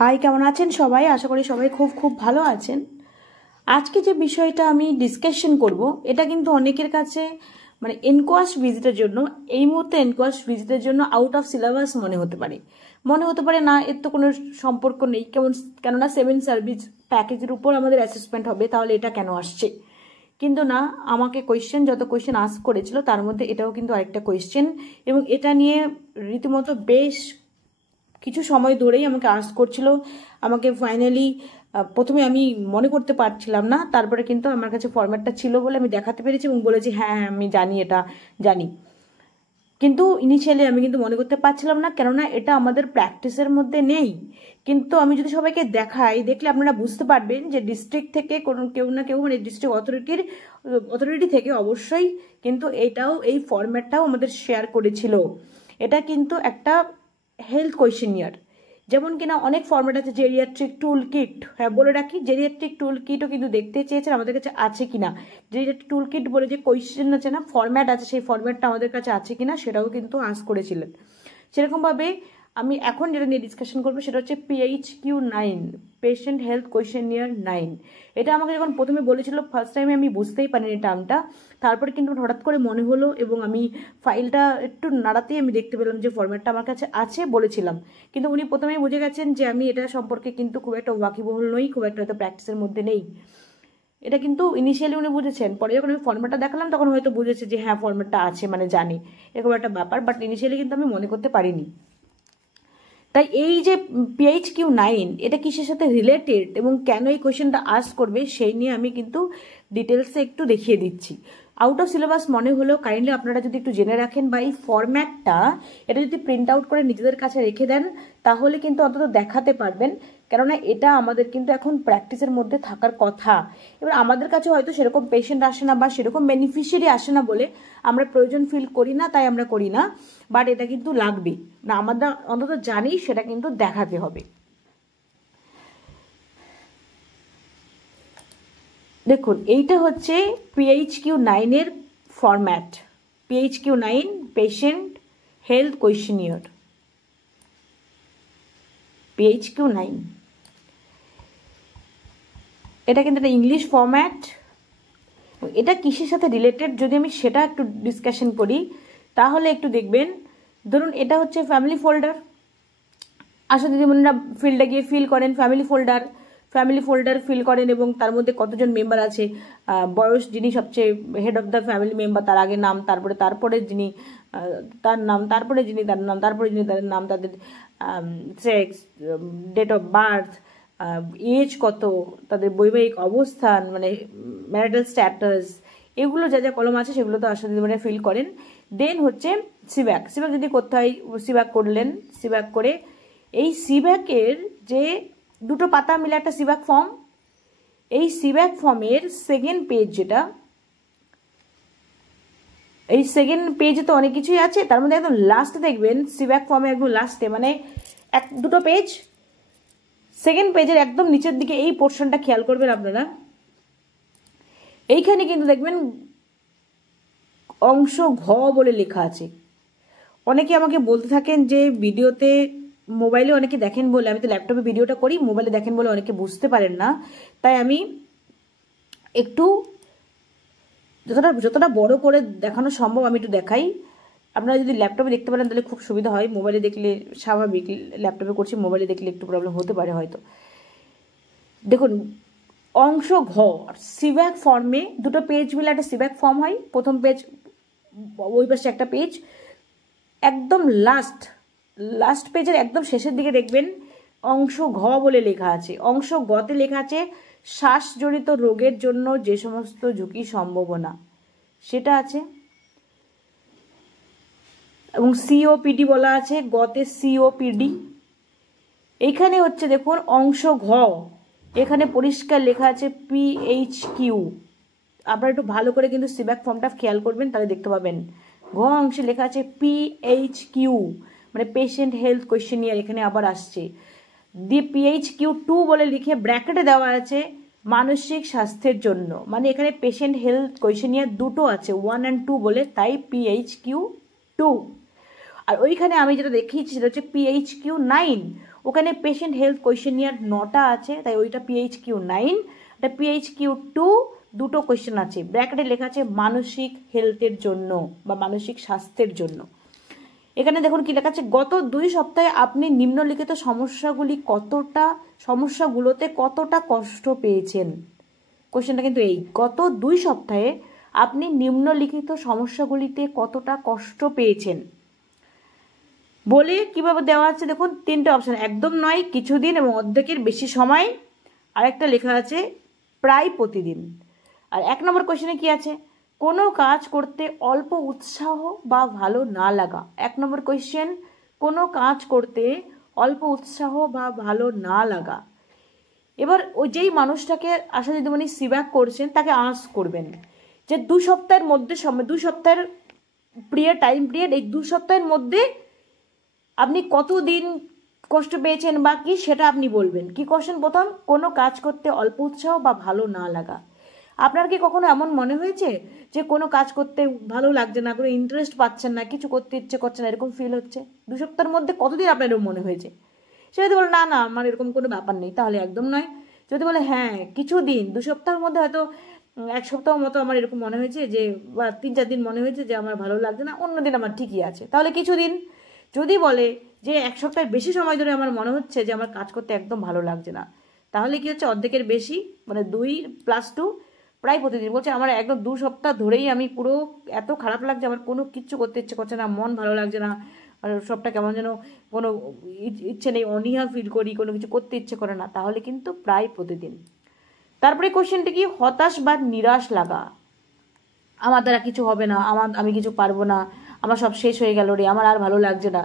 High, কেমন আছেন সবাই? আশা করি সবাই খুব খুব ভালো আছেন। আজকে যে বিষয়টা আমি ডিসকাশন করব, এটা কিন্তু অনেকের কাছে মানে এনকোয়াস্ট ভিজিটের জন্য, এই মুহূর্তে এনকোয়াস্ট ভিজিটের জন্য আউট অফ সিলেবাস মনে হতে পারে না, এর তো কোনো সম্পর্ক নেই। কেননা 7 সার্ভিস প্যাকেজের উপর আমাদের অ্যাসেসমেন্ট হবে, তাহলে এটা কেন আসছে? কিন্তু না, আমাকে যত কোয়েশ্চেন আস্ক করেছিল তার মধ্যে এটাও কিন্তু আরেকটা কোয়েশ্চেন, এবং এটা নিয়ে রীতিমতো বেশ কিছু সময় ধরেই আমাকে আস্ক করছিল। আমাকে ফাইনালি প্রথমে আমি মনে করতে পারছিলাম না, তারপরে কিন্তু আমার কাছে ফরম্যাটটা ছিল বলে আমি দেখাতে পেরেছি এবং বলেছি হ্যাঁ আমি জানি। কিন্তু ইনিশিয়ালি আমি কিন্তু মনে করতে পারছিলাম না, কেননা এটা আমাদের প্র্যাকটিসের মধ্যে নেই। কিন্তু আমি যদি সবাইকে দেখলে আপনারা বুঝতে পারবেন যে ডিস্ট্রিক্ট থেকে কেউ না কেউ মানে ডিস্ট্রিক্ট অথরিটি থেকে অবশ্যই কিন্তু এই ফরম্যাটটাও আমাদের শেয়ার করেছিল। এটা কিন্তু একটা হেলথ কোয়েশ্চেনিয়ার, যেমন কিনা অনেক ফরম্যাট আছে। জেরিয়াট্রিক টুল কিট, হ্যাঁ বলে রাখি, জেরিয়াট্রিক টুল কিটও কিন্তু দেখতে চেয়েছেন আমাদের কাছে আছে কিনা। জেরিয়াট্রিক টুল কিট বলে যে কোয়েশ্চেন আছে না, ফরম্যাট আছে, সেই ফরম্যাটটা আমাদের কাছে আছে কিনা সেটাও কিন্তু আস্ক করেছিলেন। সেরকমভাবে আমি এখন যেটা নিয়ে ডিসকাশন করবো সেটা হচ্ছে PHQ-9, পেশেন্ট হেলথ কোয়েশ্চেনিয়ার 9। এটা আমাকে যখন প্রথমে বলেছিল ফার্স্ট টাইমে আমি বুঝতেই পারিনি টার্মটা, তারপরে কিন্তু হঠাৎ করে মনে হলো এবং আমি ফাইলটা একটু নাড়াতেই আমি দেখতে পেলাম যে ফরম্যাটটা আমার কাছে আছে বলেছিলাম। কিন্তু উনি প্রথমেই বুঝে গেছেন যে আমি এটা সম্পর্কে কিন্তু খুব একটা ওয়াকিবহুল নই, খুব একটা হয়তো প্র্যাকটিসের মধ্যে নেই। এটা কিন্তু ইনিশিয়ালি উনি বুঝেছেন, পরে যখন আমি ফরম্যাটটা দেখালাম তখন হয়তো বুঝেছে যে হ্যাঁ ফরম্যাটটা আছে, মানে জানি এরকম একটা ব্যাপার, বাট ইনিশিয়ালি কিন্তু আমি মনে করতে পারিনি। তাই এই যে PHQ-9 এটা কিসের সাথে রিলেটেড এবং কেন এই কোয়েশ্চেনটা আস্ক করবে সেই নিয়ে আমি কিন্তু ডিটেলসে একটু দেখিয়ে দিচ্ছি। আউট অফ সিলেবাস মনে হলেও কাইন্ডলি আপনারা যদি একটু জেনে রাখেন বা এই ফরম্যাটটা এটা যদি প্রিন্ট আউট করে নিজেদের কাছে রেখে দেন তাহলে কিন্তু অন্তত দেখাতে পারবেন, কেননা এটা আমাদের কিন্তু এখন প্র্যাকটিসের মধ্যে থাকার কথা। এবার আমাদের কাছে হয়তো সেরকম পেশেন্ট আসে না বা সেরকম বেনিফিশিয়ারি আসে না বলে আমরা প্রয়োজন ফিল করি না, তাই আমরা করি না, বাট এটা কিন্তু লাগবে না, আমাদের অন্তত জানি সেটা কিন্তু দেখাতে হবে। দেখুন, এইটা হচ্ছে PHQ-9 এর format. PHQ-9 patient health questionnaire, PHQ-9 এটা কিন্তু একটা ইংলিশ ফরম্যাট। এটা কিসের সাথে রিলেটেড যদি আমি সেটা একটু ডিসকাশন করি তাহলে একটু দেখবেন। ধরুন এটা হচ্ছে ফ্যামিলি ফোল্ডার। আশা দিদিমণিরা ফিল্ডে গিয়ে ফিল করেন ফ্যামিলি ফোল্ডার ফিল করেন এবং তার মধ্যে কতজন মেম্বার আছে, বয়স, যিনি সবচেয়ে head of the family member তার আগে নাম, তারপরে যিনি তার নাম, তারপরে যিনি তার নাম, তারপরে যিনি তাদের নাম, তাদের sex, date of birth, age কত, তাদের বৈবাহিক অবস্থান মানে ম্যারিটাল স্ট্যাটাস, এগুলো যা যা কলম আছে সেগুলো তো আশা দিদিমণিরা ফিল করেন। দেন হচ্ছে সিব্যাক যদি করতে হয়, সিব্যাক করলেন। সিব্যাক করে এই সিব্যাকের যে দুটো পাতা মিলে একটা সিব্যাক ফর্ম, এই সিব্যাক ফর্মের সেকেন্ড পেজ যেটা, এই সেকেন্ড পেজে তো অনেক কিছুই আছে, তার মধ্যে একদম লাস্টে দেখবেন সিব্যাক ফর্মে একদম লাস্টে মানে দুটো পেজ, সেকেন্ড পেজের একদম নিচের দিকে এই পোর্শনটা খেয়াল করবেন আপনারা। এইখানে কিন্তু দেখবেন অংশ ঘ বলে লেখা আছে। অনেকে আমাকে বলতে থাকেন যে ভিডিওতে, মোবাইলে অনেকে দেখেন বলে, আমি তো ল্যাপটপে ভিডিওটা করি, মোবাইলে দেখেন বলে অনেকে বুঝতে পারেন না, তাই আমি একটু যতটা বড় করে দেখানো সম্ভব আমি একটু দেখাই। আপনারা যদি ল্যাপটপে দেখতে পারেন তাহলে খুব সুবিধা হয়, মোবাইলে দেখলে স্বাভাবিক, ল্যাপটপে করছি, মোবাইলে দেখলে একটু প্রবলেম হতে পারে হয়তো। দেখুন অংশ ঘ, সিব্যাক ফর্মে দুটো পেজ মিলে একটা সিব্যাক ফর্ম হয়। প্রথম পেজ, ওই পাশে একটা পেজ, একদম লাস্ট পেজের একদম শেষের দিকে দেখবেন অংশ ঘ বলে লেখা আছে। অংশ গতে লেখা আছে শ্বাসজনিত রোগের জন্য যে সমস্ত ঝুঁকি সম্ভাবনা সেটা আছে, এবং COPD বলা আছে গতে, COPD। এইখানে হচ্ছে দেখুন অংশ ঘ, এখানে পরিষ্কার লেখা আছে PHQ। আপনারা একটু ভালো করে কিন্তু সিব্যাক ফর্মটা খেয়াল করবেন, তাহলে দেখতে পাবেন ঘ অংশে লেখা আছে PHQ মানে পেশেন্ট হেলথ কোয়েশ্চেনিয়ার, এখানে আবার আসছে। দিয়ে PHQ-2 বলে লিখে ব্র্যাকেটে দেওয়া আছে মানসিক স্বাস্থ্যের জন্য, মানে এখানে পেশেন্ট হেলথ কোয়েশ্চেনিয়ার দুটো আছে, 1 and 2 বলে, তাই PHQ-2। আর ওইখানে আমি যেটা দেখিয়েছি সেটা হচ্ছে PHQ-9, ওখানে পেশেন্ট হেলথ কোয়েশ্চেনিয়ার 9টা আছে, তাই ওইটা PHQ-9, এটা PHQ-2 দুটো কোয়েশ্চেন আছে, ব্র্যাকেটে লেখা আছে মানসিক হেলথের জন্য বা মানসিক স্বাস্থ্যের জন্য। এখানে দেখুন কি লেখা আছে, গত 2 সপ্তাহে আপনি নিম্নলিখিত সমস্যাগুলোতে কতটা কষ্ট পেয়েছেন। কোয়েশ্চেনটা কিন্তু এই, গত 2 সপ্তাহে আপনি নিম্নলিখিত সমস্যাগুলিতে কতটা কষ্ট পেয়েছেন বলে কিভাবে দেওয়া আছে দেখুন, 3টে অপশন, একদম নয়, কিছুদিন এবং অর্ধেকের বেশি সময়, আর একটা লেখা আছে প্রায় প্রতিদিন। আর 1 নম্বর কোয়েশ্চেনে কি আছে, কোনো কাজ করতে অল্প উৎসাহ বা ভালো না লাগা। 1 নম্বর কোয়েশ্চেন, কোনো কাজ করতে অল্প উৎসাহ বা ভালো না লাগা। এবার ওই যেই মানুষটাকে আশা দিদিমণি সিব্যাক করছেন তাকে আস্ক করবেন যে 2 সপ্তাহের মধ্যে 2 সপ্তাহের টাইম পিরিয়ড, এই 2 সপ্তাহের মধ্যে আপনি কতদিন কষ্ট পেয়েছেন বা কি সেটা আপনি বলবেন। কি কোশ্চেন প্রথম, কোনো কাজ করতে অল্প উৎসাহ বা ভালো না লাগা। আপনার কি কখনো এমন মনে হয়েছে যে কোনো কাজ করতে ভালো লাগছে না, কোনো ইন্টারেস্ট পাচ্ছেন না, কিছু করতে ইচ্ছে করছে না, এরকম ফিল হচ্ছে? 2 সপ্তাহের মধ্যে কতদিন আপনার এরকম মনে হয়েছে? সে যদি বলে না না আমার এরকম কোনো ব্যাপার নেই, তাহলে একদম নয়। যদি বলে হ্যাঁ কিছুদিন, 2 সপ্তাহের মধ্যে হয়তো 1 সপ্তাহ মতো আমার এরকম মনে হয়েছে যে, বা 3-4 দিন মনে হয়েছে যে আমার ভালো লাগছে না, অন্য দিন আমার ঠিকই আছে, তাহলে কিছুদিন। যদি বলে যে 1 সপ্তাহের বেশি সময় ধরে আমার মনে হচ্ছে যে আমার কাজ করতে একদম ভালো লাগছে না, তাহলে কি হচ্ছে, অর্ধেকের বেশি, মানে 2+2 প্রায় প্রতিদিন। বলছে আমার একদম 2 সপ্তাহ ধরেই আমি পুরো এত খারাপ লাগছে, আমার কোনো কিচ্ছু করতে ইচ্ছে করছে না, মন ভালো লাগছে না, আর সবটা কেমন যেন কোনো ইচ্ছে নেই, অনীহা ফিল করি, কোনো কিছু করতে ইচ্ছে করে না, তাহলে কিন্তু প্রায় প্রতিদিন। তারপরে কোশ্চেনটা কি, হতাশ বা নিরাশ লাগা, আমার দ্বারা কিছু হবে না, আমি কিছু পারবো না, আমার সব শেষ হয়ে গেল রে, আমার আর ভালো লাগছে না,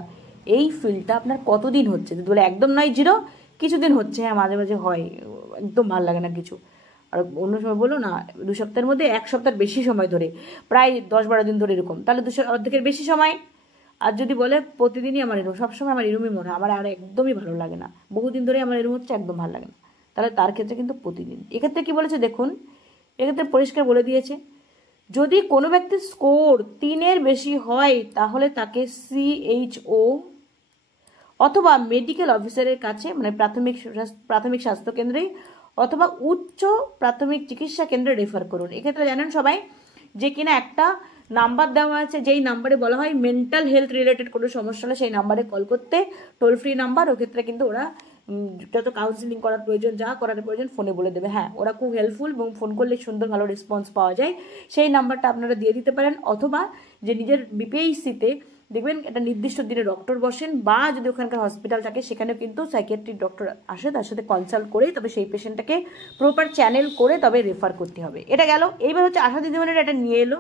এই ফিলটা আপনার কতদিন হচ্ছে? যদি বলে একদম নয় 0, কিছুদিন হচ্ছে, হ্যাঁ মাঝে মাঝে হয়, একদম ভালো লাগে না কিছু। আর অন্য সময় বলো না 2 সপ্তাহের মধ্যে 1 সপ্তাহের বেশি সময় ধরে, প্রায় 10-12 দিন ধরে এরকম, তাহলে অর্ধেকের বেশি সময়। আর যদি বলে প্রতিদিনই আমার এরকম, সবসময় আমার এরমই মনে হয়, আমার আর একদমই ভালো লাগে না, বহুদিন ধরে আমার এরম হচ্ছে, একদম ভালো লাগে না, তাহলে তার ক্ষেত্রে কিন্তু প্রতিদিন। এক্ষেত্রে কি বলেছে দেখুন, এক্ষেত্রে পরিষ্কার বলে দিয়েছে, যদি কোনো ব্যক্তির স্কোর 3-এর বেশি হয় তাহলে তাকে CHO অথবা মেডিকেল অফিসারের কাছে, মানে প্রাথমিক স্বাস্থ্য কেন্দ্রে অথবা উচ্চ প্রাথমিক চিকিৎসা কেন্দ্রে রেফার করুন। এক্ষেত্রে জানেন সবাই যে কিনা একটা নাম্বার দেওয়া আছে, যেই নাম্বারে বলা হয় মেন্টাল হেলথ রিলেটেড কোনো সমস্যা হলে সেই নাম্বারে কল করতে, টোল ফ্রি নাম্বার। ওক্ষেত্রে কিন্তু ওরা যত কাউন্সিলিং করার প্রয়োজন, যা করার প্রয়োজন ফোনে বলে দেবে। হ্যাঁ, ওরা খুব হেল্পফুল এবং ফোন করলে সুন্দর ভালো রেসপন্স পাওয়া যায়, সেই নাম্বারটা আপনারা দিয়ে দিতে পারেন। অথবা যে নিজের BPHC-তে দেখবেন একটা নির্দিষ্ট দিনে ডক্টর বসেন, বা যদি ওখানকার হসপিটাল থাকে সেখানে কিন্তু সাইকিয়াট্রিক ডক্টর আসে, তার সাথে কনসাল্ট করে তবে সেই পেশেন্টটাকে প্রপার চ্যানেল করে তবে রেফার করতে হবে। এটা গেল। এইবার হচ্ছে আশা দিদিমণিরা এটা নিয়ে এলো,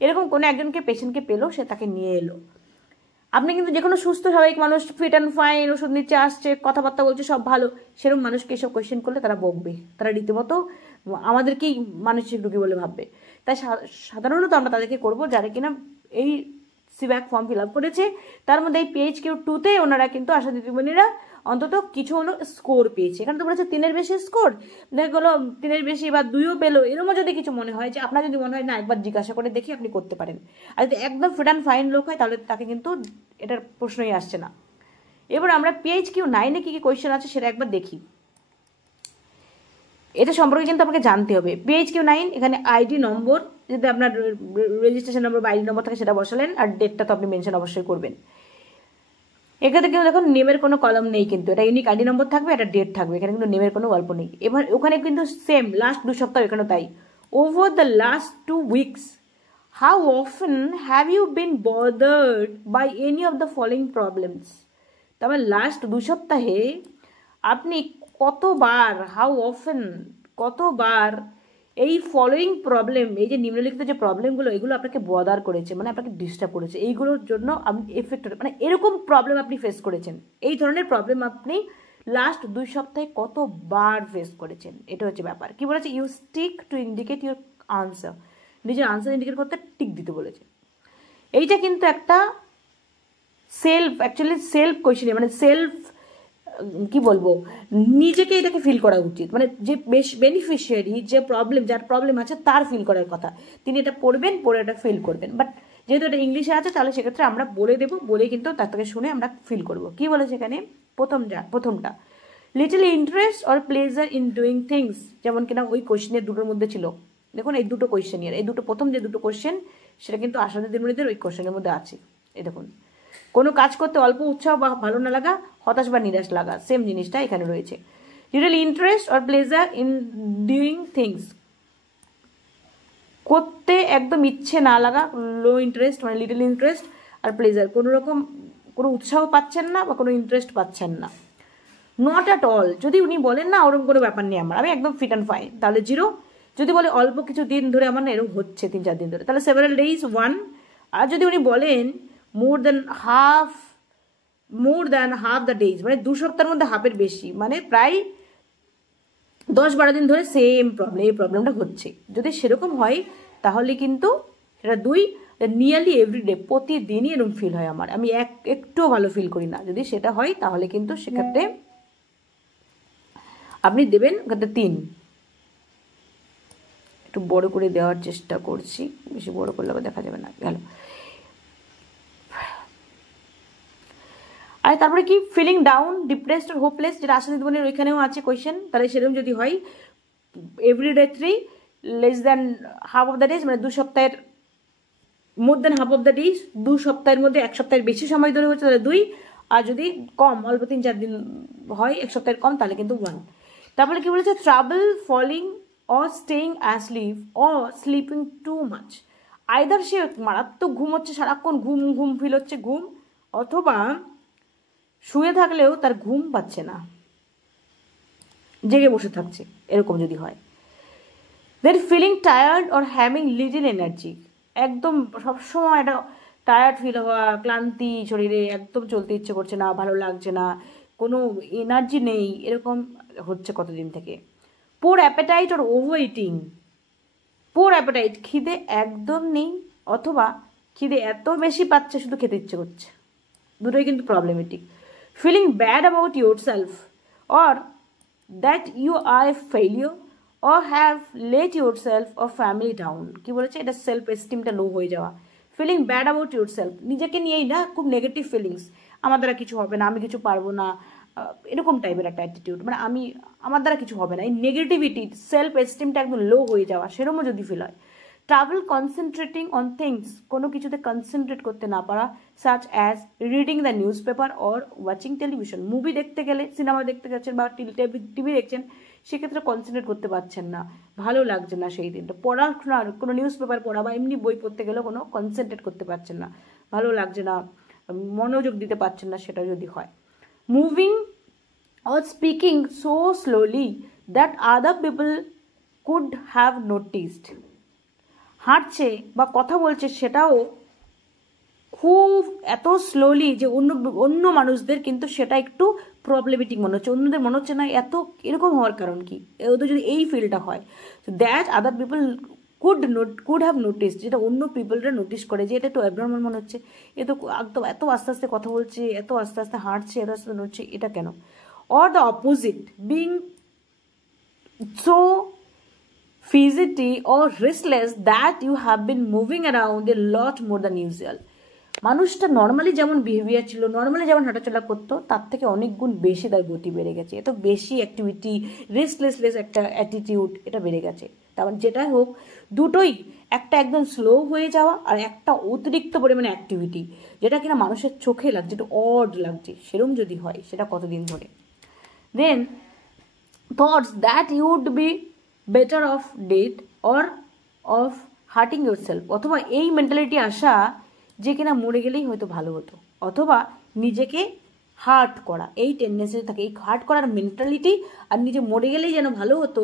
এরকম কোনো একজনকে পেশেন্টকে পেলো, সে তাকে নিয়ে এলো। আপনি কিন্তু যে কোনো সুস্থ স্বাভাবিক মানুষ, ফিট অ্যান্ড ফাইন, ওষুধ নিচ্ছে, আসছে, কথাবার্তা বলছে, সব ভালো, সেরকম মানুষকে এসব কোয়েশ্চেন করলে তারা বকবে, তারা রীতিমতো আমাদেরকেই মানসিক রোগী বলে ভাববে। তাই সাধারণত আমরা তাদেরকে করবো যারা কিনা এই সিব্যাক ফর্ম ফিল আপ করেছে, তার মধ্যে এই PHQ-2-তে ওনারা কিন্তু আশা দিদিমণিরা অন্তত কিছু হলো স্কোর পেয়েছে। এখানে তো বলেছে 3-এর বেশি স্কোর, দেখা গেলো 3-এর বেশি বা 2ও পেলো, এরকমও যদি কিছু মনে হয়, যে আপনার যদি মনে হয় না একবার জিজ্ঞাসা করে দেখি, আপনি করতে পারেন। আর যদি একদম ফিট অ্যান্ড ফাইন লোক হয় তাহলে তাকে কিন্তু এটার প্রশ্নই আসছে না। এবার আমরা PHQ-9-এ কী কী কোয়েশ্চেন আছে সেটা একবার দেখি। এটা সম্পর্কে কিন্তু আপনাকে জানতে হবে। PHQ-9 এখানে ID নম্বর, যদি আপনার রেজিস্ট্রেশন নম্বর বা ID নম্বর থাকে সেটা বসালেন, আর ডেটটা তো আপনি মেনশন অবশ্যই করবেন। এখানে কিন্তু দেখুন নেমের কোনো কলম নেই, কিন্তু এটা ইউনিক ID নম্বর থাকবে, একটা ডেট থাকবে, এখানে কিন্তু নেমের কোনো গল্প নেই। এবার ওখানে কিন্তু সেম লাস্ট 2 সপ্তাহ, এখানে তাই, over the last 2 weeks how often have you been bothered by any of the following problems. তবে লাস্ট 2 সপ্তাহে আপনি কতবার, হাউ অফেন, কতবার এই ফলোয়িং প্রবলেম, এই যে নিম্নলিখিত যে প্রবলেমগুলো, এগুলো আপনাকে বদার করেছে, মানে আপনাকে ডিস্টার্ব করেছে, এইগুলোর জন্য আপনি এফেক্টেড, মানে এরকম প্রবলেম আপনি ফেস করেছেন, এই ধরনের প্রবলেম আপনি লাস্ট 2 সপ্তাহে কতবার ফেস করেছেন, এটা হচ্ছে ব্যাপার। কি বলেছে, you stick to indicate your answer, নিজের আনসার ইন্ডিকেট করতে টিক দিতে বলেছে। এইটা কিন্তু একটা সেলফ কোয়েশ্চেন, মানে সেলফ কি বলবো, নিজেকে এটাকে ফিল করা উচিত, মানে যে বেনিফিশিয়ারি, যে যার প্রবলেম আছে তার ফিল করার কথা, তিনি এটা পড়বেন, পড়ে এটা ফিল করবেন। বাট যেহেতু এটা ইংলিশে আছে তাহলে সেক্ষেত্রে আমরা বলে দেবো, বলে কিন্তু তার থেকে শুনে আমরা ফিল করব। কি বলেছে এখানে প্রথমটা, little interest or pleasure in doing things, যেমন কিনা ওই কোশ্চেনের দুটোর মধ্যে ছিল। দেখুন এই দুটো কোশ্চেন, এই দুটো প্রথম যে দুটো কোশ্চেন সেটা কিন্তু আশাদের দিনমণিদের ওই কোশ্চেনের মধ্যে আছে। এই দেখুন, কোনো কাজ করতে অল্প উৎসাহ বা ভালো না লাগা, হতাশ বা নিরাশ লাগা, সেম জিনিসটা এখানে রয়েছে। Little interest or pleasure in doing things, করতে একদম ইচ্ছে না লাগা, লো ইন্টারেস্ট মানে লিটল ইন্টারেস্ট, আর প্লেজার কোনো রকম কোনো উৎসাহ পাচ্ছেন না বা কোনো ইন্টারেস্ট পাচ্ছেন না। নট অ্যাট অল, যদি উনি বলেন না ওরকম কোনো ব্যাপার নেই আমি একদম ফিট অ্যান্ড ফাইন, তাহলে 0। যদি বলে অল্প কিছু দিন ধরে আমার না এরকম হচ্ছে 3-4 দিন ধরে, তাহলে সেভারাল ডেইজ 1। আর যদি উনি বলেন মোর দ্যান হাফ দ্য ডেইজ, মানে 2 সপ্তাহের মধ্যে হাফের বেশি, মানে প্রায় 10-12 দিন ধরে সেম প্রবলেম, এই প্রবলেমটা হচ্ছে, যদি সেরকম হয় তাহলে কিন্তু সেটা 2। নিয়ারলি এভরিডে, প্রতিদিনই এরকম ফিল হয় আমার, আমি একটুও ভালো ফিল করি না, যদি সেটা হয় তাহলে কিন্তু সেক্ষেত্রে আপনি দেবেন 3। একটু বড় করে দেওয়ার চেষ্টা করছি, বেশি বড় করলে আবার দেখা যাবে না, গেল। আর তারপরে কি, ফিলিং ডাউন, ডিপ্রেসড আর হোপলেস, যেটা আশা দিদিমণির ওইখানেও আছে কোয়েশ্চেন, তাহলে সেরকম যদি হয় everyday 3, less than half of the days, মানে 2 সপ্তাহের, more than half of the days 2 সপ্তাহের মধ্যে 1 সপ্তাহের বেশি সময় ধরে হচ্ছে তাহলে 2, আর যদি কম অল্প 3-4 দিন হয় 1 সপ্তাহের কম তাহলে কিন্তু 1। তারপরে কি বলেছে, trouble falling or staying asleep or sleeping too much, either সে মারাত্মক ঘুম হচ্ছে, সারাক্ষণ ঘুম ফিল হচ্ছে ঘুম, অথবা শুয়ে থাকলেও তার ঘুম পাচ্ছে না, জেগে বসে থাকছে, এরকম যদি হয়। Then feeling tired or having little energy, একদম সবসময় একটা টায়ার্ড ফিল হওয়া, ক্লান্তি শরীরে, একদম চলতে ইচ্ছে করছে না, ভালো লাগছে না, কোনো এনার্জি নেই, এরকম হচ্ছে কতদিন থেকে। Poor appetite or overeating, poor appetite, খিদে একদম নেই, অথবা খিদে এত বেশি পাচ্ছে শুধু খেতে ইচ্ছে করছে, দুটোই কিন্তু problematic. Feeling bad about yourself or that you are a failure or have let yourself or family down, কি বলেছে, এটা সেলফ এস্টিমটা লো হয়ে যাওয়া। Feeling bad about yourself, নিজেকে নিয়েই না খুব নেগেটিভ ফিলিংস, আমার দ্বারা কিছু হবে না, আমি কিছু পারবো না, এরকম টাইপের একটা অ্যাটিটিউড, মানে আমার দ্বারা কিছু হবে না, এই নেগেটিভিটি, সেলফ এস্টিমটা একদম লো হয়ে যাওয়া, সেরকমও যদি ফিল হয়। ট্রাভেল কনসেন্ট্রেটিং অন থিংস, কোনো কিছুতে কনসেন্ট্রেট করতে না পারা, such as reading the news paper or watching television, movie দেখতে গেলে, সিনেমা দেখতে গেছেন বা টিভি দেখছেন, সেক্ষেত্রে কনসেন্ট্রেট করতে পারছেন না, ভালো লাগছে না সেই দিনটা, পড়াশোনার কোনো নিউজ পেপার পড়া বা এমনি বই পড়তে গেলেও কোনো কনসেন্ট্রেট করতে পারছেন না, ভালো লাগছে না, মনোযোগ দিতে পারছেন না, সেটা যদি হয়। Moving or speaking so slowly that other people could have noticed, হাঁটছে বা কথা বলছে সেটাও খুব এত স্লোলি যে অন্য মানুষদের কিন্তু সেটা একটু প্রবলেমেটিক মনে হচ্ছে, অন্যদের মনে হচ্ছে না এত এরকম হওয়ার কারণ কি, ওদের যদি এই ফিলটা হয়, তো that other people could have notice, যেটা অন্য পিপলরা নোটিস করে যে এটা একটু অ্যাবনর্মাল মনে হচ্ছে, এ তো একদম এত আস্তে আস্তে কথা বলছে, এত আস্তে আস্তে হাঁটছে, এত আস্তে নড়ছে, এটা কেন। Or the opposite, being so fidgety or restless that you have been moving around a lot more than usual, মানুষটা নর্মালি যেমন বিহেভিয়ার ছিল, নর্মালি যেমন হাঁটাচলা করতো, তার থেকে অনেক গুণ বেশি তার গতি বেড়ে গেছে, এত বেশি অ্যাক্টিভিটি, রেস্টলেসলেস একটা অ্যাটিটিউড, এটা বেড়ে গেছে। তারপর যেটাই হোক, দুটোই, একটা একদম স্লো হয়ে যাওয়া আর একটা অতিরিক্ত পরিমাণে অ্যাক্টিভিটি, যেটা কিনা মানুষের চোখে লাগছে, একটু অড লাগছে, সেরকম যদি হয় সেটা কতদিন ধরে। Then thoughts that you would be better off death or of hurting yourself, অথবা এই মেন্টালিটি আসা যে কিনা মরে গেলেই হয়তো ভালো হতো, অথবা নিজেকে হার্ট করা, এই টেন্ডেন্সি থাকে, এই হার্ট করার মেন্টালিটি, আর নিজে মরে গেলেই যেন ভালো হতো,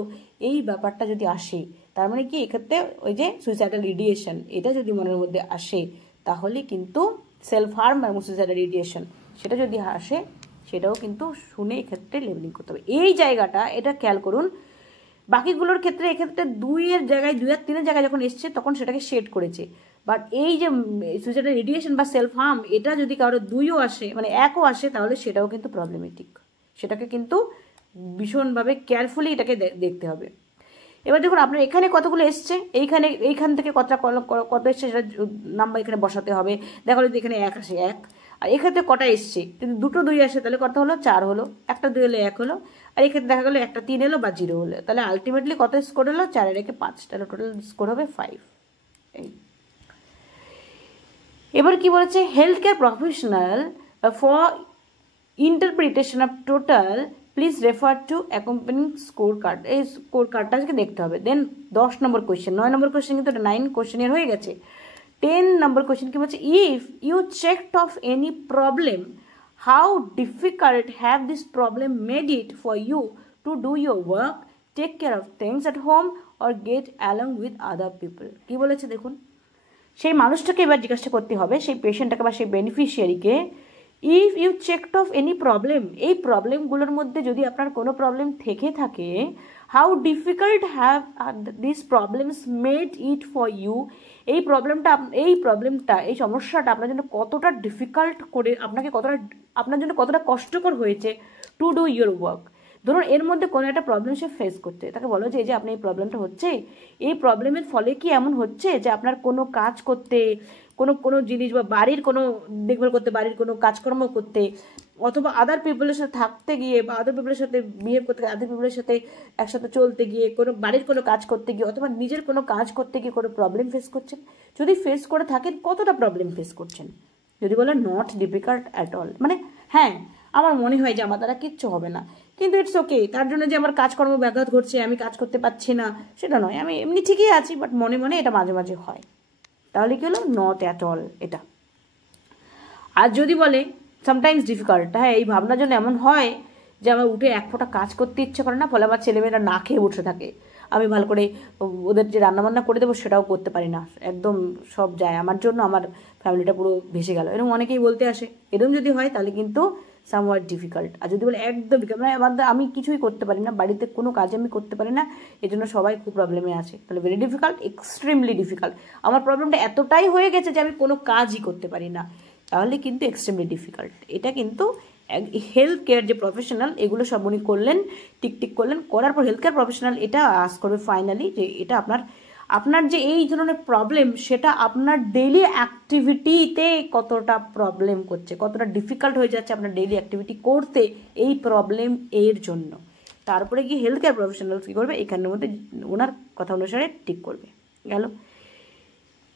এই ব্যাপারটা যদি আসে, তার মানে কি এক্ষেত্রে ওই যে সুইসাইডাল ইডিয়েশন, এটা যদি মনের মধ্যে আসে, তাহলে কিন্তু সেলফ হার্ম এবং সুইসাইডাল ইডিয়েশন সেটা যদি আসে, সেটাও কিন্তু শুনে এক্ষেত্রে লেবেলিং করতে হবে। এই জায়গাটা এটা খেয়াল করুন, বাকিগুলোর ক্ষেত্রে এক্ষেত্রে 2-এর জায়গায় 2 আর 3-এর জায়গায় যখন এসছে তখন সেটাকে শেড করেছে, বাট এই যে সুইসাইডাল রেডিয়েশন বা সেলফ হার্ম, এটা যদি কারো 2ও আসে, মানে 1ও আসে, তাহলে সেটাও কিন্তু প্রবলেমেটিক, সেটাকে কিন্তু ভীষণভাবে কেয়ারফুলি এটাকে দেখতে হবে। এবার দেখুন আপনার এখানে কতগুলো এসছে, এইখান থেকে কত এসছে সেটা নাম্বার এখানে বসাতে হবে। দেখো যদি এখানে 1 আসে 1, আর এক্ষেত্রে কটা এসছে, যদি 2 2 আসে তাহলে কত হলো 4 হলো, একটা 2 হলে 1 হলো, আর এক্ষেত্রে দেখা গেলো একটা 3 এলো বা 0 হলো, তাহলে আলটিমেটলি কত স্কোর হলো 4 এর একে 5, তাহলে টোটাল স্কোর হবে 5। এই এবার কি বলেছে, health care professional for interpretation of total please refer to accompanying score card. এই স্কোর কার্ডটা আজকে দেখতে হবে। দেন 10 নম্বর কোয়েশ্চেন, 9 নম্বর কোয়েশ্চেন কিন্তু 9 কোয়েশ্চেনের হয়ে গেছে। 10 নম্বর কোয়েশ্চেন কি বলছে, if you checked off any problem, how difficult have this problem made it for you to do your work, take care of things at home or get along with other people. কি বলেছে দেখুন, সেই মানুষটাকে এবার জিজ্ঞাসা করতে হবে, সেই পেশেন্টটাকে বা সেই বেনিফিশিয়ারিকে, if you checked off any problem, এই প্রবলেমগুলোর মধ্যে যদি আপনার কোনো প্রবলেম থেকে থাকে, how difficult have this problems made it for you, এই প্রবলেমটা এই সমস্যাটা আপনার জন্য কতটা ডিফিকাল্ট করে, আপনার জন্য কতটা কষ্টকর হয়েছে টু ডু ইউর ওয়ার্ক। ধরুন এর মধ্যে কোনো একটা প্রবলেম সে ফেস করছে, তাকে বলো যে এই যে আপনি এই প্রবলেমটা হচ্ছে, এই প্রবলেমের ফলে কি এমন হচ্ছে যে আপনার কোনো কাজ করতে, কোনো জিনিস বা বাড়ির কোনো দেখভাল করতে, বাড়ির কোনো কাজকর্ম করতে, অথবা আদার পিপলের সাথে থাকতে গিয়ে বা আদার পিপলের সাথে বিহেভ করতে গিয়ে, আদার পিপলের সাথে একসাথে চলতে গিয়ে, কোনো বাড়ির কোনো কাজ করতে গিয়ে, অথবা নিজের কোনো কাজ করতে গিয়ে কোনো প্রবলেম ফেস করছেন? যদি ফেস করে থাকেন, কতটা প্রবলেম ফেস করছেন? যদি বলে নট ডিফিকাল্ট অ্যাট অল, মানে হ্যাঁ আমার মনে হয় যে আমার দ্বারা কিচ্ছু হবে না, কিন্তু ইটস ওকে, তার জন্য যে আমার কাজকর্ম ব্যাঘাত ঘটছে, আমি কাজ করতে পারছি না সেটা নয়, আমি এমনি ঠিকই আছি, বাট মনে মনে এটা মাঝে মাঝে হয়, তাহলে কি হলো নট অ্যাট অল এটা। আর যদি বলে সামটাইমস ডিফিকাল্ট, হ্যাঁ এই ভাবনার জন্য এমন হয় যে আমার উঠে এক ফোঁটা কাজ করতে ইচ্ছে করে না, ফলে আমার ছেলেমেয়েরা না খেয়ে বসে থাকে, আমি ভালো করে ওদের যে রান্নাবান্না করে দেবো সেটাও করতে পারি না, একদম সব যায় আমার জন্য, আমার ফ্যামিলিটা পুরো ভেসে গেল, এরকম অনেকেই বলতে আসে। এরকম যদি হয় তাহলে কিন্তু সামওয়াট ডিফিকাল্ট। আর যদি বলে একদম মানে আমি কিছুই করতে পারি না, বাড়িতে কোনো কাজ আমি করতে পারি না, এই জন্য সবাই খুব প্রবলেমে আছে, তাহলে ভেরি ডিফিকাল্ট, এক্সট্রিমলি ডিফিকাল্ট, আমার প্রবলেমটা এতটাই হয়ে গেছে যে আমি কোনো কাজই করতে পারি না, তাহলে কিন্তু এক্সট্রিমলি ডিফিকাল্ট। এটা কিন্তু হেলথ কেয়ার যে প্রফেশনাল, এগুলো সব উনি করলেন, টিক করলেন, করার পর হেলথ কেয়ার প্রফেশনাল এটা আস করবে ফাইনালি যে এটা আপনার যে এই ধরনের প্রবলেম, সেটা আপনার ডেইলি অ্যাক্টিভিটিতে কতটা প্রবলেম করছে, কতটা ডিফিকাল্ট হয়ে যাচ্ছে আপনার ডেইলি অ্যাক্টিভিটি করতে এই প্রবলেম এর জন্য। তারপরে গিয়ে হেলথ কেয়ার প্রফেশনাল কী করবে, এখানের মধ্যে ওনার কথা অনুসারে ঠিক করবে গেল।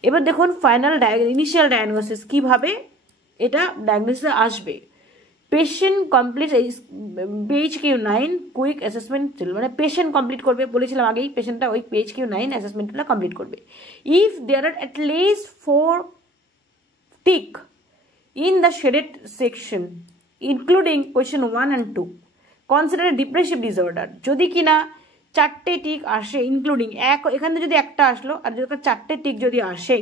এবার দেখুন ফাইনাল ইনিশিয়াল ডায়াগনোসিস কীভাবে এটা ডায়াগনোসিসে আসবে। Patient complete PHQ-9 quick assessment, মানে পেশেন্ট কমপ্লিট করবে, বলেছিলাম আগেই, পেশেন্টটা ওই PHQ-9 অ্যাসেসমেন্টটা কমপ্লিট করবে। If there are at least 4 tick in the shaded section including question 1 and 2 consider depressive disorder, যদি কিনা 4টে টিক আসে ইনক্লুডিং এখান থেকে যদি একটা আসলো, আর যদি 4টে টিক যদি আসে,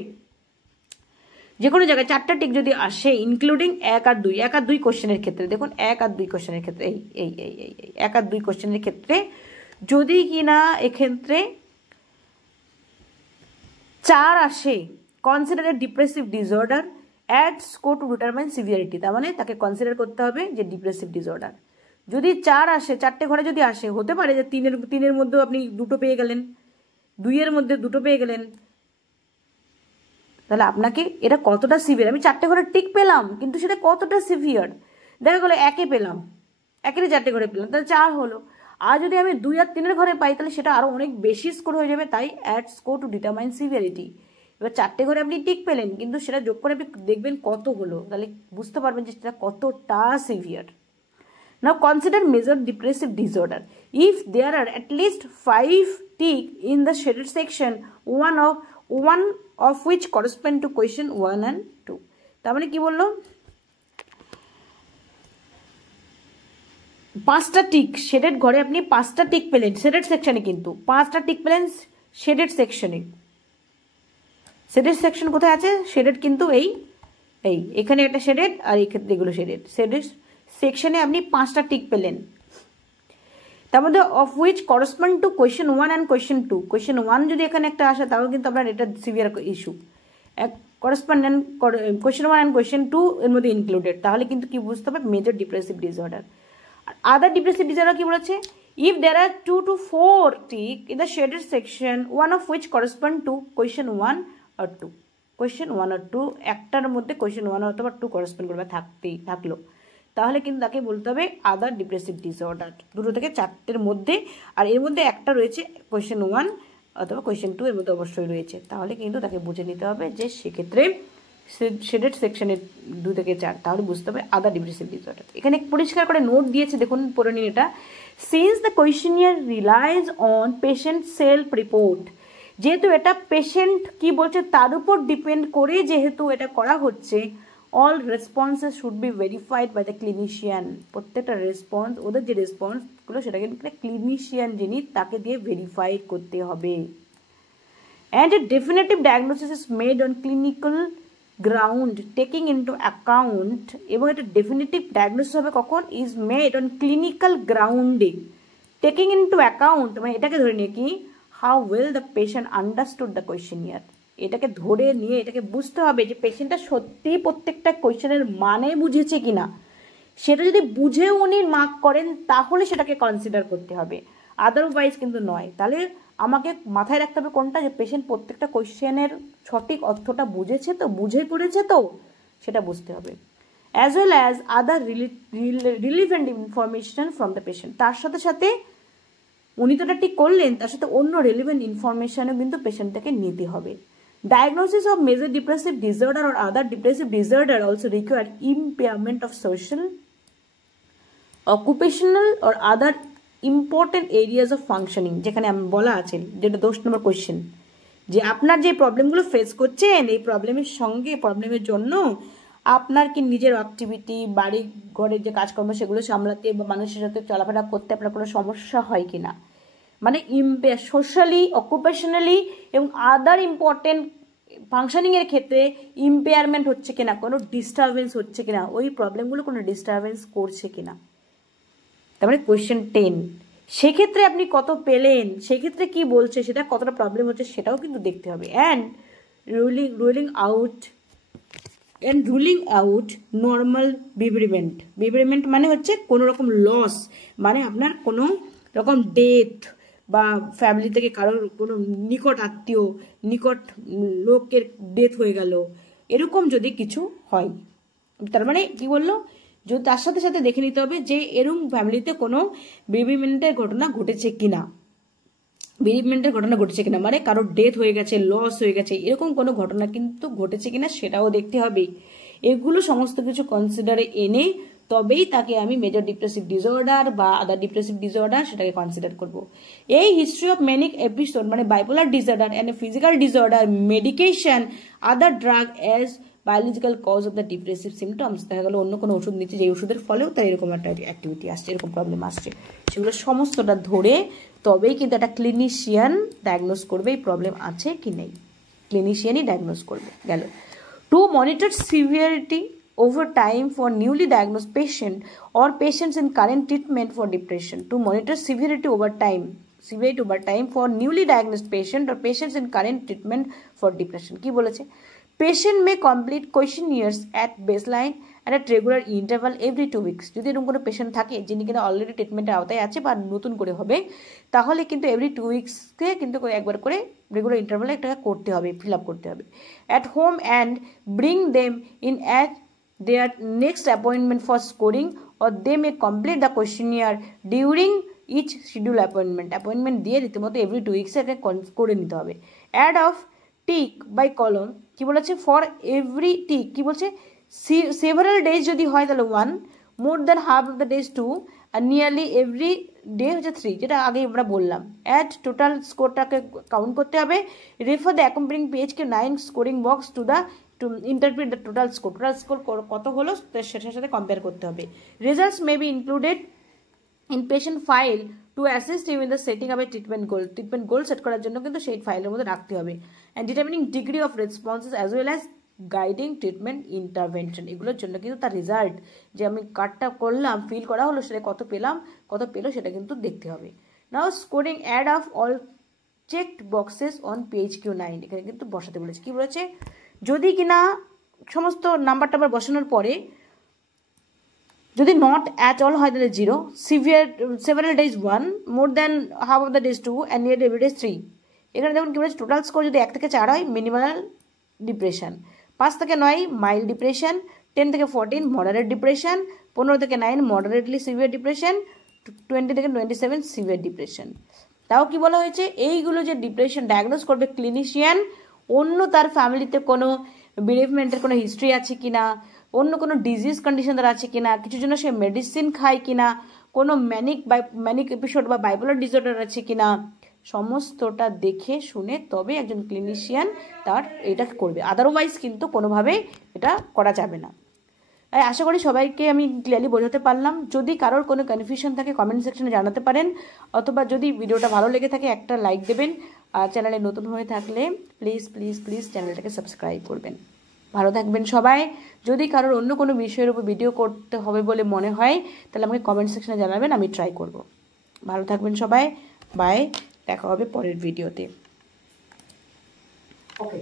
যে কোনো জায়গায় 4টা টিক যদি আসে ইনক্লুডিং 1 আর 2 কোশ্চেনের ক্ষেত্রে, দেখুন 1 আর 2 কোশ্চেনের ক্ষেত্রে, এই 1 আর 2 কোশ্চেনের ক্ষেত্রে যদি কিনা এক্ষেত্রে 4 আসে, consider a depressive disorder add score to determine severity, তার মানে তাকে কনসিডার করতে হবে যে ডিপ্রেসিভ ডিসঅর্ডার। যদি 4 আসে, 4টে ঘরে যদি আসে, হতে পারে যে 3-এর মধ্যেও আপনি 2টো পেয়ে গেলেন, 2-এর মধ্যে 2টো পেয়ে গেলেন, তাহলে আপনাকে এটা কতটা সিভিয়ার, আমি 4টে ঘরে টিক পেলাম কিন্তু সেটা কতটা সিভিয়ার, দেখা গেলো 1-এ পেলাম, 1-এর 4টে ঘরে পেলাম, তাহলে 4 হলো। আর যদি আমি 2 আর 3-এর ঘরে পাই তাহলে সেটা আরও অনেক বেশি স্কোর হয়ে যাবে, তাই add score to determine severity. এবার 4টে ঘরে আপনি টিক পেলেন কিন্তু সেটা যোগ করে আপনি দেখবেন কত হলো, তাহলে বুঝতে পারবেন যে সেটা কতটা severe. Now consider major depressive disorder. If there are at least 5 tick in the shaded section, one of which correspond to question 1 and 2. তার মানে কি বললো, 5টা টিক শেডেড ঘরে আপনি 5টা টিক পেলেন শেডেড সেকশনে, কিন্তু 5টা টিক পেলেন শেডেড সেকশনে। শেডেড সেকশন কোথায় আছে, শেডেড কিন্তু এই এখানে একটা শেডেড, আর এই ক্ষেত্রে এগুলো শেডেড সেকশনে আপনি 5টা টিক পেলেন, তার মধ্যে of which correspond to question 1 and question 2। Question 1 যদি এখানে একটা আসে তাও কিন্তু আপনার এটা severe issue, correspondent question 1 and question 2 এর মধ্যে ইনক্লুডেড, তাহলে কিন্তু কি বুঝতে হবে, মেজর ডিপ্রেসিভ ডিসঅর্ডার। আর আদার ডিপ্রেসিভ ডিসঅর্ডার কি বলেছে, If there are 2 to 4 tick in the shaded section, one of which correspond to question 1 or 2. Question 1 or 2 একটার মধ্যে question 1 অথবা 2 correspond করবে থাকলো, তাহলে কিন্তু তাকে বলতে হবে আদার ডিপ্রেসিভ ডিসঅর্ডার। দুটো থেকে চারটের মধ্যে, আর এর মধ্যে একটা রয়েছে question 1 অথবা question 2 এর মধ্যে অবশ্যই রয়েছে, তাহলে কিন্তু তাকে বুঝে নিতে হবে যে সেক্ষেত্রে শেডেড সেকশনের 2 থেকে 4, তাহলে বুঝতে হবে আদার ডিপ্রেসিভ ডিসঅর্ডার। এখানে পরিষ্কার করে নোট দিয়েছে, দেখুন পড়ে নিন এটা। Since the questionnaire realise on patient self report, যেহেতু এটা পেশেন্ট কি বলছে তার উপর ডিপেন্ড করে যেহেতু এটা করা হচ্ছে, all responses should be verified by the clinician. প্রত্যেকটা রেসপন্স, ওদের যে রেসপন্সগুলো সেটা কিন্তু ক্লিনিশিয়ান যিনি তাকে দিয়ে ভেরিফাই করতে হবে। And a definitive diagnosis is made on clinical ground taking into account, এবং এটা ডেফিনেটিভ ডায়াগনোসিস হবে কখন, ইজ মেড অন ক্লিনিক্যাল গ্রাউন্ডে টেকিং ইনটু অ্যাকাউন্ট, মানে এটাকে ধরে নিয়ে কি how well the patient understood the questionnaire, এটাকে ধরে নিয়ে এটাকে বুঝতে হবে যে পেশেন্টটা সত্যিই প্রত্যেকটা কোয়েশ্চেনের মানে বুঝেছে কিনা। সেটা যদি বুঝে উনি মার্ক করেন তাহলে সেটাকে কনসিডার করতে হবে, আদারওয়াইজ কিন্তু নয়। তাহলে আমাকে মাথায় রাখতে হবে কোনটা, যে পেশেন্ট প্রত্যেকটা কোয়েশ্চেনের সঠিক অর্থটা বুঝেছে তো, বুঝে করেছে তো, সেটা বুঝতে হবে। As well as other relevant information from the patient, তার সাথে সাথে উনি তো এটা ঠিক করলেন, তার সাথে অন্য রিলিভেন্ট ইনফরমেশনও কিন্তু পেশেন্ট থেকে নিতে হবে। Diagnosis of major depressive disorder or other depressive disorder also require impairment of social, occupational or other important areas of functioning, যেখানে আমি বলা আছে যেটা 10 নম্বর কোয়েশ্চেন, যে আপনার যে প্রবলেমগুলো ফেস করছেন এই প্রবলেমের সঙ্গে প্রবলেমের জন্য আপনার কি নিজের অ্যাক্টিভিটি, বাড়ি ঘরের যে কাজকর্ম সেগুলো সামলাতে বা মানুষের সাথে চলাফেরা করতে আপনার কোনো সমস্যা হয় কিনা, মানে সোশ্যালি, অকুপেশনালি এবং আদার ইম্পর্টেন্ট ফাংশনিংয়ের ক্ষেত্রে ইম্পেয়ারমেন্ট হচ্ছে কিনা, কোনো ডিস্টারবেন্স হচ্ছে কিনা, ওই প্রবলেমগুলো কোনো ডিস্টারবেন্স করছে কিনা। তারপরে কোয়েশ্চেন 10, সেক্ষেত্রে আপনি কত পেলেন, সেক্ষেত্রে কি বলছে, সেটা কতটা প্রবলেম হচ্ছে সেটাও কিন্তু দেখতে হবে। অ্যান্ড রুলিং আউট নর্মাল বিভেরিমেন্ট মানে হচ্ছে কোনো রকম লস, মানে আপনার কোনো রকম ডেথ বা ফ্যামিলি থেকে কারোর কোনো নিকট আত্মীয়, নিকট লোকের ডেথ হয়ে গেল, এরকম যদি কিছু হয়, তার মানে কি বললো, যদি তার সাথে সাথে দেখে নিতে হবে যে এরকম ফ্যামিলিতে কোনো বেরিমেন্টের ঘটনা ঘটেছে কিনা, মানে কারোর ডেথ হয়ে গেছে, লস হয়ে গেছে, এরকম কোনো ঘটনা কিন্তু ঘটেছে কিনা সেটাও দেখতে হবে। এগুলো সমস্ত কিছু কনসিডারে এনে তবেই তাকে আমি মেজর ডিপ্রেসিভ ডিসঅর্ডার বা আদার ডিপ্রেসিভ ডিসঅর্ডার সেটাকে কনসিডার করব। এই হিস্ট্রি অফ ম্যানিক এপিসোড মানে bipolar disorder and physical disorder, medication, other drug as biological cause of the depressive symptoms, দেখা গেল অন্য কোনো ওষুধ নিচ্ছে, যে ওষুধের ফলেও তার এরকম একটা অ্যাক্টিভিটি আসছে, এরকম প্রবলেম আসছে, সেগুলো সমস্তটা ধরে তবেই কিন্তু একটা ক্লিনিশিয়ান ডায়াগনোস করবে এই প্রবলেম আছে কি নেই, ক্লিনিশিয়ানই ডায়াগনোস করবে। গেল two monitor severity over time for newly diagnosed patient or patients in current treatment for depression. To monitor severity over time for newly diagnosed patient or patients in current treatment for depression. কি বলেছে, patient may complete questionnaires at baseline and at regular interval every 2 weeks. যদি এরকম কোনো patient থাকে যিনি কিনা already ট্রিটমেন্টের আওতায় আছে বা নতুন করে হবে, তাহলে কিন্তু এভরি 2 উইক্সকে কিন্তু একবার করে রেগুলার ইন্টারভালে একটা করতে হবে, ফিল আপ করতে হবে। At home and bring them in at their next appointment for scoring, or they may complete the questionnaire during each scheduled appointment দিয়ে রীতিমতো এভরি 2 উইক্সে একটা করে নিতে হবে। অ্যাড অফ টিক বাই কলম, কি বলেছে, ফর এভরি টিক, কি বলছে, সেভারাল ডেজ যদি হয় তাহলে 1, more than half of the days 2, আর নিয়ারলি এভরি ডে হচ্ছে 3, যেটা আগে আমরা বললাম। অ্যাড টোটাল স্কোরটাকে কাউন্ট করতে হবে। রেফার দ্য অ্যাকম্পানিং পেজকে 9 scoring box to interpret the total score কত হলো সেটার সাথে কম্পেয়ার করতে হবে। Results may be included in patient file to assist you in the setting up a treatment goal set করার জন্য কিন্তু সেই ফাইলের মধ্যে রাখতে হবে। And determining degree of responses as well as guiding treatment intervention, এগুলোর জন্য কিন্তু তার রেজাল্ট যে আমি কার্ডটা করলাম, ফিল করা হলো, সেটা কত পেলো সেটা কিন্তু দেখতে হবে। Now scoring add of all checked boxes on PHQ-9, এখানে কিন্তু বসাতে বলেছে। কি বলেছে, যদি কিনা সমস্ত নাম্বার বসানোর পরে যদি নট অ্যাট অল হয় তাহলে 0, severe several days 1, more than half of the days 2 and near every days 3। এখানে দেখুন কি বলেছে, টোটাল স্কোর যদি 1 থেকে 4 হয় মিনিমাল ডিপ্রেশন, 5 থেকে 9 মাইল্ড ডিপ্রেশন, 10 থেকে 14 মডারেট ডিপ্রেশন, 15 থেকে 9 মডারেটলি সিভিয়ার ডিপ্রেশন, 20 থেকে 27 সিভিয়ার ডিপ্রেশন। তাও কি বলা হয়েছে, এইগুলো যে ডিপ্রেশন ডায়াগনোজ করবে ক্লিনিশিয়ান, অন্য তার ফ্যামিলিতে কোনো বিরেভমেন্টের কোনো হিস্ট্রি আছে কিনা, অন্য কোনো ডিজিজ কন্ডিশন তার আছে কিনা, কিছুর জন্য সে মেডিসিন খায় কিনা, কোনো ম্যানিক এপিসোড বা বাইপোলার ডিসঅর্ডার আছে কিনা, সমস্তটা দেখে শুনে তবে একজন ক্লিনিশিয়ান তার এটা করবে, আদারওয়াইজ কিন্তু কোনোভাবেই এটা করা যাবে না। তাই আশা করি সবাইকে আমি ক্লিয়ারলি বোঝাতে পারলাম। যদি কারোর কোনো কনফিউশন থাকে কমেন্ট সেকশনে জানাতে পারেন, অথবা যদি ভিডিওটা ভালো লেগে থাকে একটা লাইক দেবেন, আর চ্যানেলে নতুন হয়ে থাকলে প্লিজ প্লিজ প্লিজ চ্যানেলটাকে সাবস্ক্রাইব করবেন। ভালো থাকবেন সবাই। যদি কারোর অন্য কোনো বিষয়ের উপর ভিডিও করতে হবে বলে মনে হয় তাহলে আমাকে কমেন্ট সেকশনে জানাবেন, আমি ট্রাই করব। ভালো থাকবেন সবাই, বাই, দেখা হবে পরের ভিডিওতে। ওকে।